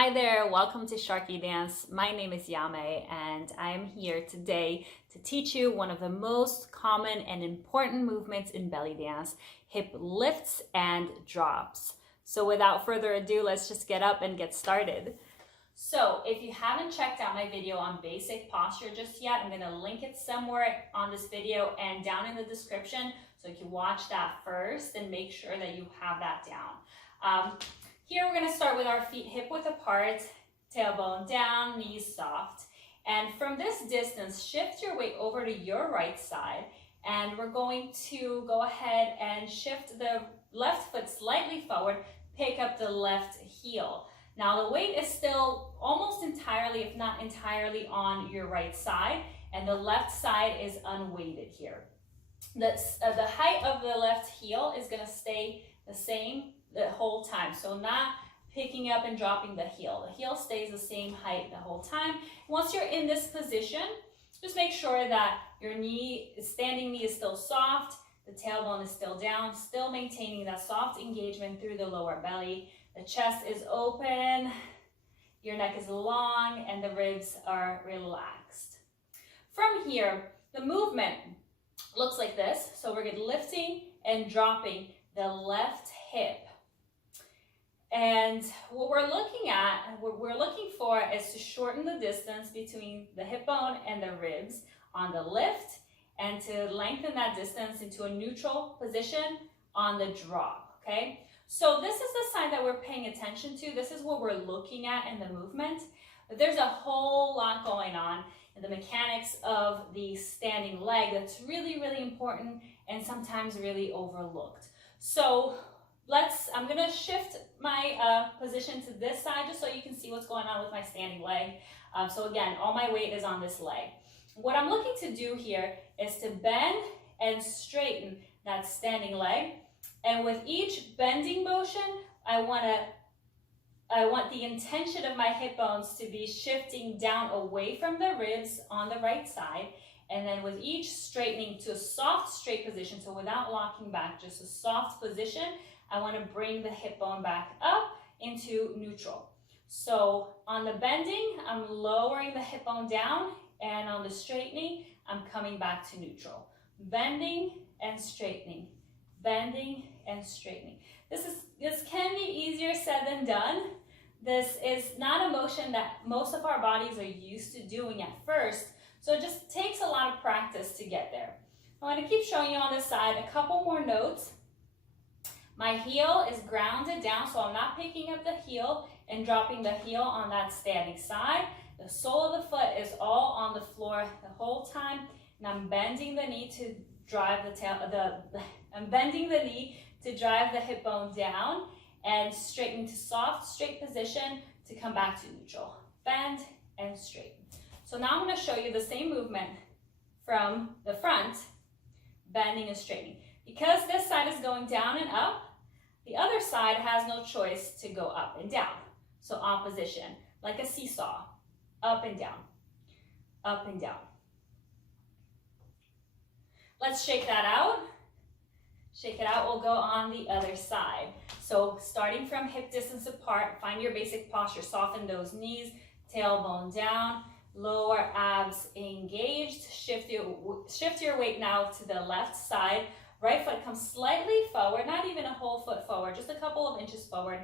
Hi there, welcome to SharqiDance. My name is Yame and I am here today to teach you one of the most common and important movements in belly dance, hip lifts and drops. So without further ado, let's just get up and get started. So if you haven't checked out my video on basic posture just yet, I'm going to link it somewhere on this video and down in the description so you can watch that first and make sure that you have that down. Here we're going to start with our feet hip width apart, tailbone down, knees soft. And from this distance, shift your weight over to your right side. And we're going to go ahead and shift the left foot slightly forward, pick up the left heel. Now the weight is still almost entirely, if not entirely, on your right side. And the left side is unweighted here. The height of the left heel is going to stay the same the whole time, so not picking up and dropping the heel. The heel stays the same height the whole time. Once you're in this position, just make sure that your standing knee is still soft, the tailbone is still down, still maintaining that soft engagement through the lower belly. The chest is open, your neck is long, and the ribs are relaxed. From here, the movement looks like this. So we're lifting and dropping the left hip. And what we're looking for is to shorten the distance between the hip bone and the ribs on the lift and to lengthen that distance into a neutral position on the drop, okay? So this is the side that we're paying attention to. This is what we're looking at in the movement. But there's a whole lot going on in the mechanics of the standing leg that's really, really important and sometimes really overlooked. So I'm gonna shift my position to this side just so you can see what's going on with my standing leg. So again, all my weight is on this leg. What I'm looking to do here is to bend and straighten that standing leg. And with each bending motion, I want the intention of my hip bones to be shifting down away from the ribs on the right side. And then with each straightening to a soft straight position, so without locking back, just a soft position, I want to bring the hip bone back up into neutral. So on the bending, I'm lowering the hip bone down, and on the straightening, I'm coming back to neutral. Bending and straightening, bending and straightening. This can be easier said than done. This is not a motion that most of our bodies are used to doing at first, so it just takes a lot of practice to get there. I'm going to keep showing you on this side a couple more notes. My heel is grounded down, so I'm not picking up the heel and dropping the heel on that standing side. The sole of the foot is all on the floor the whole time, and I'm bending the knee to drive the hip bone down and straighten to soft, straight position to come back to neutral. Bend and straighten. So now I'm going to show you the same movement from the front, bending and straightening. Because this side is going down and up, the other side has no choice to go up and down. So opposition, like a seesaw, up and down, up and down. Let's shake that out. Shake it out, we'll go on the other side. So starting from hip distance apart, find your basic posture, soften those knees, tailbone down, lower abs engaged. Shift your weight now to the left side. Right foot comes slightly forward, not even a whole foot forward, just a couple of inches forward.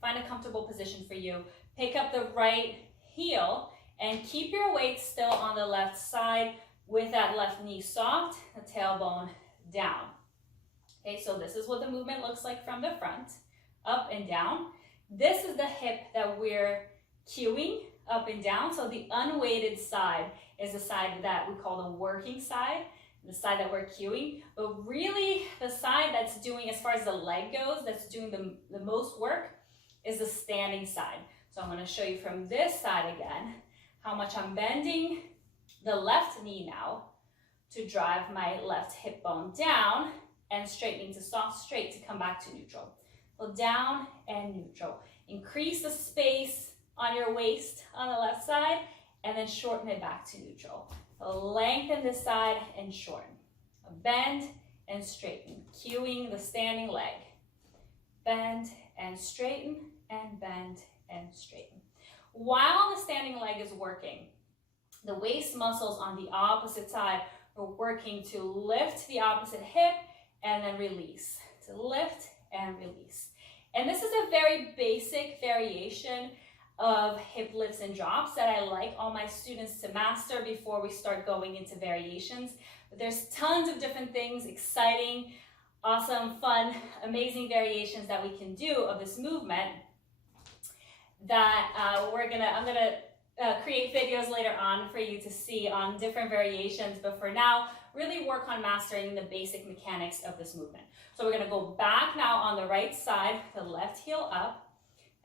Find a comfortable position for you. Pick up the right heel and keep your weight still on the left side with that left knee soft, the tailbone down. Okay, so this is what the movement looks like from the front, up and down. This is the hip that we're cueing up and down. So the unweighted side is the side that we call the working side, the side that we're cueing. But really the side that's doing, as far as the leg goes, that's doing the most work is the standing side. So I'm going to show you from this side again how much I'm bending the left knee now to drive my left hip bone down and straightening to soft straight to come back to neutral. So down and neutral. Increase the space on your waist on the left side and then shorten it back to neutral. So lengthen this side and shorten. Bend and straighten, cueing the standing leg. Bend and straighten and bend and straighten. while the standing leg is working, the waist muscles on the opposite side are working to lift the opposite hip and then release, to lift and release. And this is a very basic variation of hip lifts and drops that I like all my students to master before we start going into variations. But there's tons of different things, exciting, awesome, fun, amazing variations that we can do of this movement that I'm gonna create videos later on for you to see on different variations, but for now, really work on mastering the basic mechanics of this movement. So we're gonna go back now on the right side, the left heel up,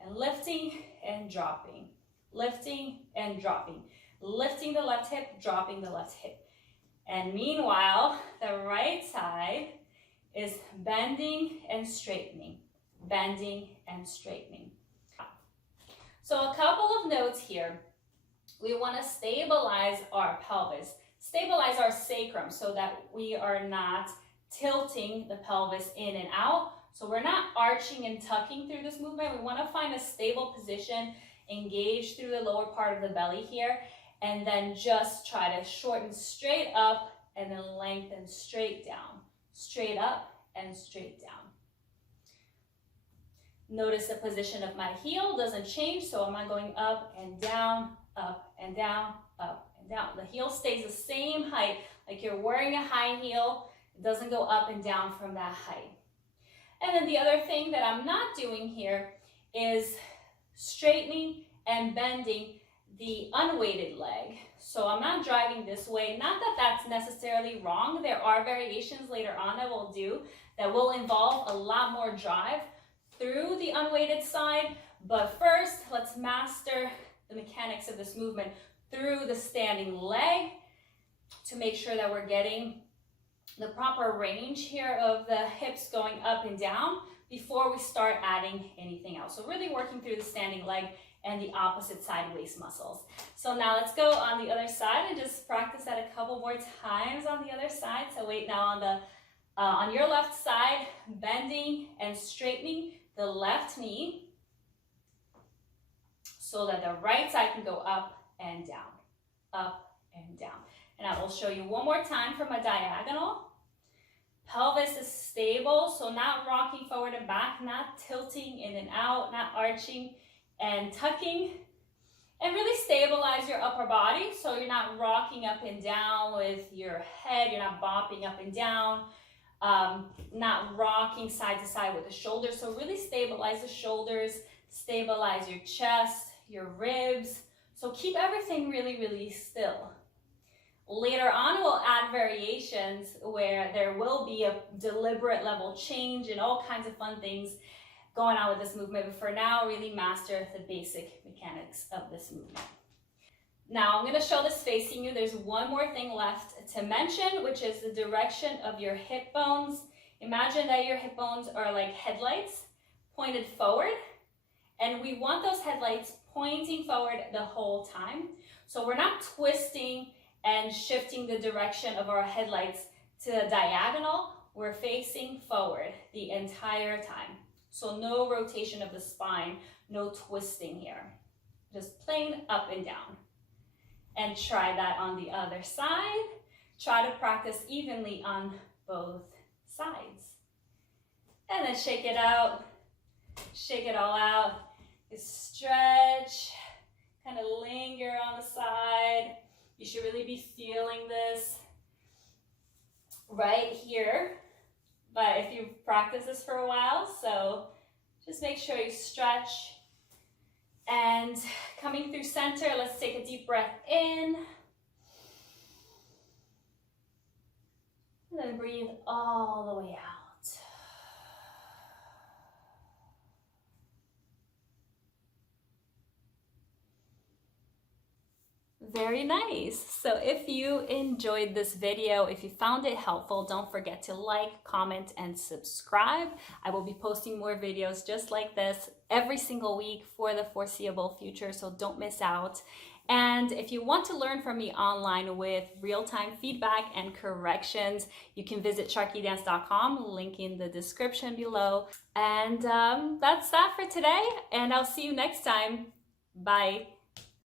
and lifting and dropping, lifting and dropping, lifting the left hip, dropping the left hip. And meanwhile, the right side is bending and straightening, bending and straightening. So a couple of notes here. We want to stabilize our pelvis, stabilize our sacrum so that we are not tilting the pelvis in and out. So we're not arching and tucking through this movement. We want to find a stable position, engage through the lower part of the belly here, and then just try to shorten straight up and then lengthen straight down, straight up and straight down. Notice the position of my heel doesn't change, so am I going up and down, up and down, up and down. The heel stays the same height, like you're wearing a high heel. It doesn't go up and down from that height. And then the other thing that I'm not doing here is straightening and bending the unweighted leg. So I'm not driving this way. Not that that's necessarily wrong. There are variations later on that we'll do that will involve a lot more drive through the unweighted side. But first, let's master the mechanics of this movement through the standing leg to make sure that we're getting the proper range here of the hips going up and down before we start adding anything else. So really working through the standing leg and the opposite side waist muscles. So now let's go on the other side and just practice that a couple more times on the other side. So wait, now on your left side, bending and straightening the left knee so that the right side can go up and down, up and down. And I will show you one more time from a diagonal. Pelvis is stable, so not rocking forward and back, not tilting in and out, not arching and tucking. And really stabilize your upper body, so you're not rocking up and down with your head, you're not bopping up and down, not rocking side to side with the shoulders. So really stabilize the shoulders, stabilize your chest, your ribs. So keep everything really, really still. Later on, we'll add variations where there will be a deliberate level change and all kinds of fun things going on with this movement. But for now, really master the basic mechanics of this movement. Now, I'm going to show this facing you. There's one more thing left to mention, which is the direction of your hip bones. Imagine that your hip bones are like headlights pointed forward, and we want those headlights pointing forward the whole time. So we're not twisting and shifting the direction of our headlights to the diagonal. We're facing forward the entire time. So no rotation of the spine, no twisting here. Just plain up and down. And try that on the other side. Try to practice evenly on both sides. And then shake it out. Shake it all out. Just stretch. Kind of linger on the side. You should really be feeling this right here. But if you've practiced this for a while, so just make sure you stretch. And coming through center, let's take a deep breath in. And then breathe all the way out. Very nice. So if you enjoyed this video, if you found it helpful, don't forget to like, comment, and subscribe. I will be posting more videos just like this every single week for the foreseeable future, so don't miss out. And if you want to learn from me online with real-time feedback and corrections, you can visit SharqiDance.com, link in the description below. And that's that for today, and I'll see you next time. Bye.